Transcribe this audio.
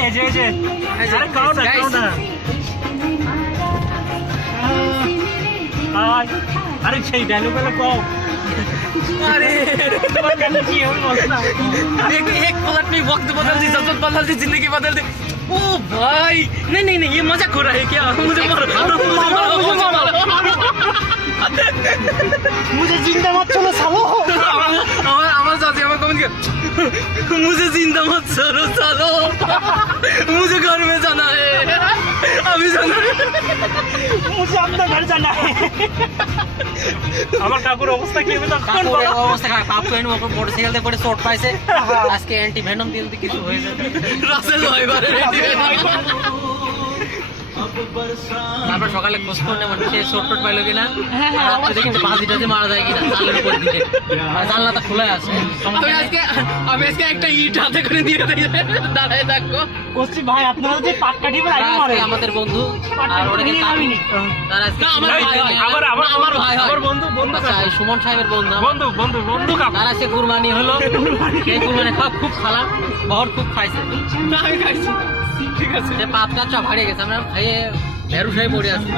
আরে কাও না আরে সেই ডায়লগ গুলো কও अरे की एक पलट में वक्त बदल दी जरूरत बदल दी जिंदगी बदल दी ओ भाई नहीं ये मजाक हो रहा है क्या मुझे जिंदा मत छोड़ो सालो आवाज आती है कमेंट किया मुझे जिंदा मत छोड़ो सालो मुझे घर में जाना है अभी जाना है मुझे अपना घर जाना है আমার কাকুর অবস্থা কি হবে তখন অবস্থা খারাপ পাপু এনে ওপর মোটরসাইকেল দিয়ে পড়ে চোট পাইছে আজকে অ্যান্টি ভেনম দিয়ে যদি কিছু হয়ে যায় রাসেল ভাই বারে তারপর সকালে খোঁজ করলে মানে সে চোট টোট পাইলো কিনা দেখি বাজিটাতে মারা যায় কিনা জানলার উপর দিকে জানলাটা খোলা আছে আমি আজকে একটা ইট হাতে করে দিয়ে দাঁড়ায় থাকবো কোচি ভাই আপনারা যে পাটকা টিপে আগে মারে আমাদের বন্ধু আর ওটাকে তার আজকে আমার ভাই আমার বন্ধু আচ্ছা সুমন সাহেবের বন্ধু বন্ধু তার আজকে কুরবানি হলো সেই কুরবানি খাওয়া খুব খারাপ বহুত খুব খাইছে না আমি খাইছি ঠিক আছে সে পাতকা চপ হারিয়ে গেছে আমরা খাইয়ে ভেরু সাহেব পড়ে আছে